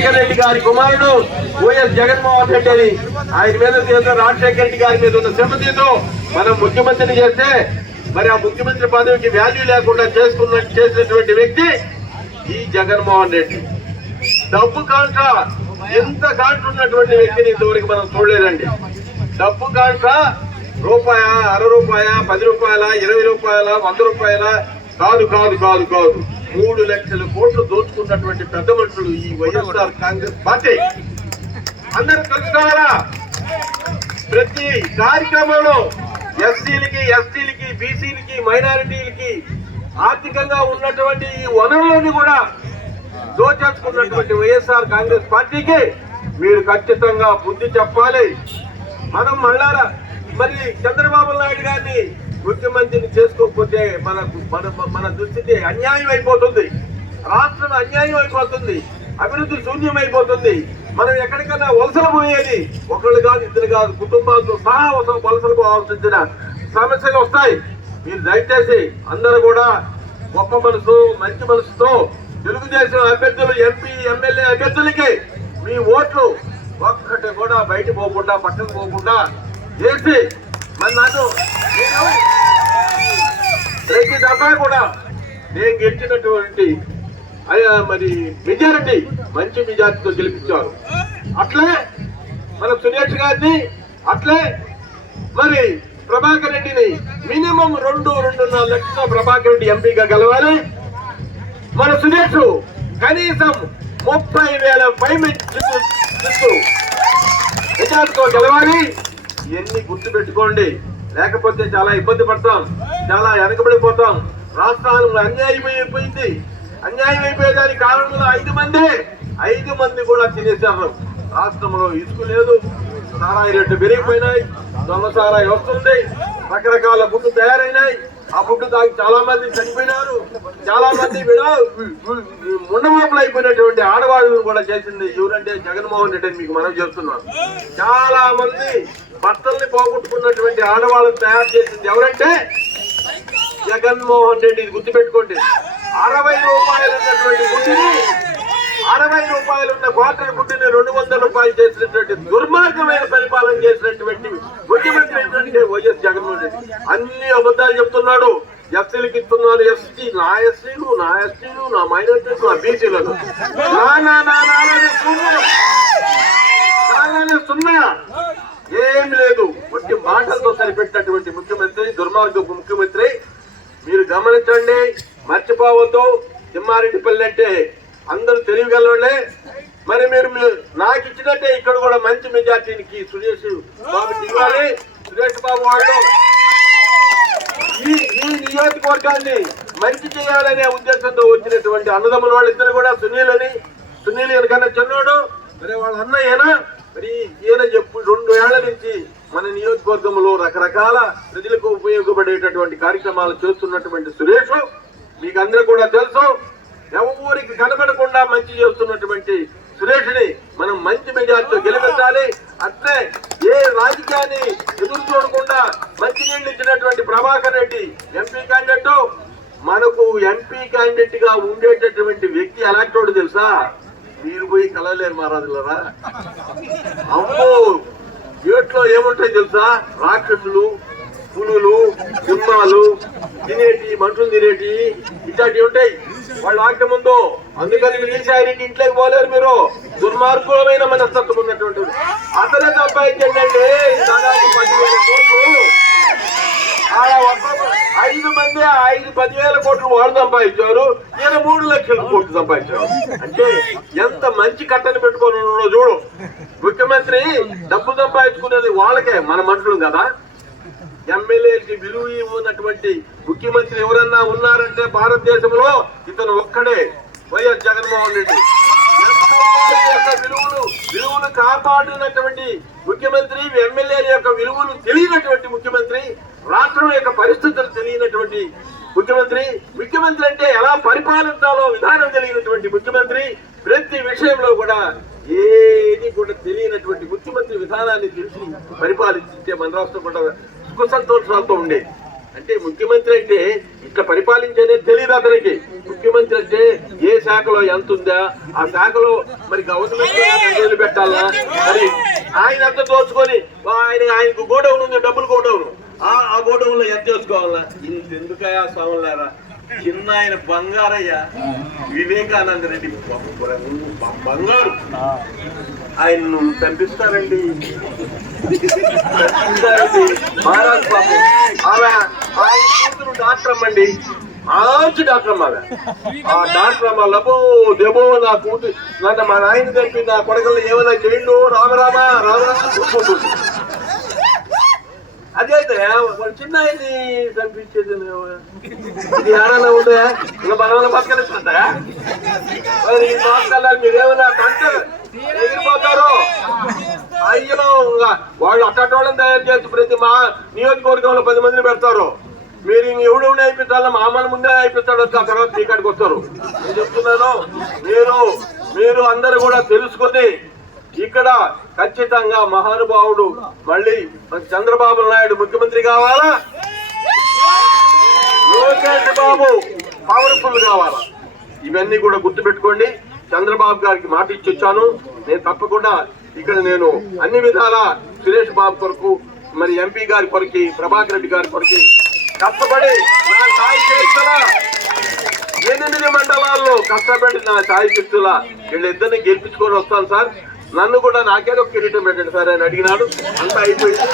రాజశేఖర రెడ్డి గారి కుమారుడు వైఎస్ జగన్మోహన్ రెడ్డి అని ఆయన మీద చేసిన రాజశేఖర రెడ్డి గారి మీద ఉన్న సింపతితో మనం ముఖ్యమంత్రిని చేస్తే మరి ఆ ముఖ్యమంత్రి పదవికి వాల్యూ లేకుండా చేసుకున్న చేసినటువంటి వ్యక్తి ఈ జగన్మోహన్ రెడ్డి. డబ్బు కాంట్రా. ఎంత కాంట్ర ఉన్నటువంటి వ్యక్తిని ఇంతవరకు మనం చూడలేదండి. డబ్బు కాంట్రా. రూపాయ అర రూపాయ పది రూపాయల ఇరవై రూపాయల వంద రూపాయల కాదు కాదు కాదు కాదు. మూడు లక్షల కోట్లు దోచుకున్నటువంటి పెద్ద మనుషులు ఈ వైఎస్ఆర్ కాంగ్రెస్ పార్టీ. అందరూ తెలుసుకోవాలా? ప్రతి కార్యక్రమంలో ఎస్సీలకి ఎస్టీలకి బీసీలకి మైనారిటీలకి ఆర్థికంగా ఉన్నటువంటి ఈ వనరులను కూడా దోచేసుకున్నటువంటి వైఎస్ఆర్ కాంగ్రెస్ పార్టీకి మీరు ఖచ్చితంగా బుద్ధి చెప్పాలి. మనం మళ్ళారా మరి చంద్రబాబు నాయుడు గారిని ముఖ్యమంత్రిని చేసుకోకపోతే మనకు మన మన దుస్థితి అన్యాయం అయిపోతుంది. రాష్ట్రం అన్యాయం అయిపోతుంది. అభివృద్ధి శూన్యం అయిపోతుంది. మనం ఎక్కడికైనా వలసలు పోయేది ఒకళ్ళు కాదు ఇద్దరు కాదు కుటుంబాలతో సహా వలసలు పోవాల్సిన సమస్యలు వస్తాయి. మీరు దయచేసి అందరూ కూడా గొప్ప మనసు మంచి మనసుతో తెలుగుదేశం అభ్యర్థులు ఎంపీ ఎమ్మెల్యే అభ్యర్థులకి మీ ఓట్లు ఒక్కటి కూడా బయట పోకుండా పక్కన పోకుండా చేసి మరి నన్ను ప్రతి దఫా కూడా నేను గెలిచినటువంటి అయ్యా మరి మెజారిటీ మంచి మెజారిటీతో గెలిపించారు. అట్లే మన సురేష్ గారిని అట్లే మరి ప్రభాకర్ రెడ్డిని మినిమం రెండు రెండున్నర లక్షల ప్రభాకర్ రెడ్డి ఎంపీగా గెలవాలి. మన సురేష్ కనీసం ముప్పై వేల పై మెజార్టీతో గెలవాలి. ఇవన్నీ గుర్తు పెట్టుకోండి లేకపోతే చాలా ఇబ్బంది పడతాం. చాలా వెనకబడిపోతాం రాష్ట్రాలలో అన్యాయం అయిపోయింది. అన్యాయం అయిపోయేదానికి కారణంలో ఐదు మంది. ఐదు మంది కూడా తినేశారు. రాష్ట్రంలో ఇసుక లేదు. సారాయి రేట్లు పెరిగిపోయినాయి. దొంగ సారాయి వస్తుంది. రకరకాల గుడ్లు తయారైనాయి. ఆ గుడ్డు తాగి చాలా మంది చనిపోయినారు. చాలా మంది విడా ముండమోపులు అయిపోయినటువంటి ఆడవాళ్ళు కూడా చేసింది ఎవరంటే జగన్మోహన్ రెడ్డి మీకు మనం చెప్తున్నాను చాలా మంది భర్తల్ని పోగొట్టుకున్నటువంటి ఆడవాళ్ళని తయారు చేసింది ఎవరంటే జగన్మోహన్ రెడ్డి. గుర్తుపెట్టుకోండి. అరవై రూపాయలు ఉన్నటువంటి గుడ్డిని అరవై రూపాయలు ఉన్న క్వార్టర్ గుడ్డిని రెండు వందల రూపాయలు చేసినటువంటి దుర్మార్గమైన పరిపాలన చేసినటువంటి ముఖ్యమంత్రి ఏంటంటే వైఎస్ జగన్మోహన్ రెడ్డి. అన్ని అబద్ధాలు చెప్తున్నాడు. ఎస్సీలకు ఇస్తున్నాను. ఎస్టీ నా ఎస్సీలు నా ఎస్టీలు నా మైనార్టీలు నా బీసీలను. నా నా సున్నా. నాలానే సున్నా. ఏం లేదు. వట్టి మాటలతో సరిపెట్టినటువంటి ముఖ్యమంత్రి దుర్మార్గపు ముఖ్యమంత్రి. మీరు గమనించండి. మర్చిపోవద్దు. తిమ్మారెడ్డిపల్లి అంటే అందరూ తెలియగలవాళ్ళే మరి మీరు నాకు ఇచ్చినట్టే ఇక్కడ కూడా మంచి మెజార్టీకి సురేష్ బాబు ఇవ్వాలి. సురేష్ బాబు వాళ్ళు ఈ ఈ నియోజకవర్గాన్ని మంచి చేయాలనే ఉద్దేశంతో వచ్చినటువంటి అన్నదమ్ముల వాళ్ళిద్దరు కూడా సునీల్ అని సునీల్ ఎనకన్నా చిన్నోడు మరి వాళ్ళ అన్నయ్యనా మరి ఈయన చెప్పు రెండు ఏళ్ళ నుంచి మన నియోజకవర్గంలో రకరకాల ప్రజలకు ఉపయోగపడేటటువంటి కార్యక్రమాలు చేస్తున్నటువంటి సురేష్. మీకు అందరూ కూడా తెలుసు. ఎవరికి కనబడకుండా మంచి చేస్తున్నటువంటి సురేష్ని మనం మంచి మెజార్టీతో గెలిపించాలి అట్లే ఏ రాజకీయాన్ని ఎదురు చూడకుండా మంచి ఇచ్చినటువంటి ప్రభాకర్ రెడ్డి ఎంపీ క్యాండిడేట్. మనకు ఎంపీ క్యాండిడేట్గా ఉండేటటువంటి వ్యక్తి ఎలాంటి తెలుసా? మీరు పోయి కలవలేరు మహారాజులరా అమ్మో! గేట్లో ఏముంటాయి తెలుసా? రాక్షసులు పులులు సింహాలు తినేటి మనుషులు తినేటి ఇట్లాంటివి ఉంటాయి. వాళ్ళు ఆట ముందు అందుకని విజయసాయి ఇంట్లోకి పోలేరు మీరు. దుర్మార్గులమైన మనస్తత్వం ఉన్నటువంటి అసలు అసలే ఏంటంటే దాదాపు పదివేల కోట్లు. ఐదు మంది ఐదు పదివేల కోట్లు వాళ్ళు సంపాదించారు. నేను మూడు లక్షల కోట్లు సంపాదించారు. అంటే ఎంత మంచి కట్టని పెట్టుకొని చూడు. ముఖ్యమంత్రి డబ్బు సంపాదించుకునేది వాళ్ళకే మన మనుషులు కదా. ఎమ్మెల్యేలకి విలువ ఉన్నటువంటి ముఖ్యమంత్రి ఎవరన్నా ఉన్నారంటే భారతదేశంలో ఇతను ఒక్కడే. వైఎస్ జగన్మోహన్ రెడ్డి. యొక్క విలువలు విలువలు కాపాడినటువంటి ముఖ్యమంత్రి ఎమ్మెల్యేల యొక్క విలువలు తెలియనటువంటి ముఖ్యమంత్రి రాష్ట్రం యొక్క పరిస్థితులు తెలియనటువంటి ముఖ్యమంత్రి ముఖ్యమంత్రి అంటే ఎలా పరిపాలించాలో విధానం తెలియనటువంటి ముఖ్యమంత్రి ప్రతి విషయంలో కూడా ఏది కూడా తెలియనటువంటి ముఖ్యమంత్రి విధానాన్ని తెలిసి పరిపాలించే మన రాష్ట్రం కూడా సుఖ సంతోషాలతో ఉండేది అంటే ముఖ్యమంత్రి అంటే ఇట్లా పరిపాలించేదే తెలియదు అతనికి. ముఖ్యమంత్రి అంటే ఏ శాఖలో ఎంత ఉందా ఆ శాఖలో మరి గవర్నమెంట్ పెట్టాలా? మరి ఆయన అంతా దోచుకొని ఆయన ఆయనకు గోడౌన్ ఉంది డబ్బులు గోడౌన్. ఆ ఆ గోడౌన్లో ఎంత చేసుకోవాలా? ఇంత ఎందుకయా స్వాములారా? చిన్న ఆయన బంగారయ్య వివేకానంద రెడ్డి బంగారు. ఆయన పంపిస్తారండి పంపిస్తారండి మహారాజ్ బాబు ఆమె ఆయన కూతురు డాక్టర్ అమ్మండి. మంచి డాక్టర్ అమ్మ. ఆ డాక్టర్ అమ్మ లబో దెబో నా కూతురు. నన్ను మా నాయన కలిపి నా కొడకల్లో ఏమైనా చేయండు రామరామ రామరామ కూర్చుంటుంది అదే అయితే వాళ్ళ చిన్న ఆయన్ని కనిపించేది నువ్వు. ఇది ఏడన్నా ఉంటే ఇంకా మన బతకనిస్తుందా? మరి ఈ సంవత్సరాలు మీరేమన్నా కంటే ఎగిరిపోతారు? అయ్యో ఇంకా వాళ్ళు అట్టటోళ్ళని తయారు చేసి ప్రతి మా నియోజకవర్గంలో పది మందిని పెడతారు. మీరు ఇంక ఎవడు అయిపోతారో మామూలు ముందే అయిపోతాడు ఆ తర్వాత మీ వస్తారు. నేను చెప్తున్నాను మీరు మీరు అందరు కూడా తెలుసుకొని ఇక్కడ ఖచ్చితంగా మహానుభావుడు మళ్ళీ చంద్రబాబు నాయుడు ముఖ్యమంత్రి కావాలా? లోకేష్ బాబు పవర్ఫుల్ కావాలా? ఇవన్నీ కూడా గుర్తుపెట్టుకోండి. చంద్రబాబు గారికి మాట ఇచ్చొచ్చాను. నేను తప్పకుండా ఇక్కడ నేను అన్ని విధాల సురేష్ బాబు కొరకు మరి ఎంపీ గారి కొరకి ప్రభాకర్ రెడ్డి గారి కొరకి కష్టపడి నా సాయి చేస్తున్నా. ఎనిమిది మండలాల్లో కష్టపడి నా సాయి వీళ్ళిద్దరిని గెలిపించుకొని వస్తాను సార్. నన్ను కూడా నాకేదో కిరీటం పెట్టండి సార్ అని అడిగినాడు. అంతా అయిపోయింది.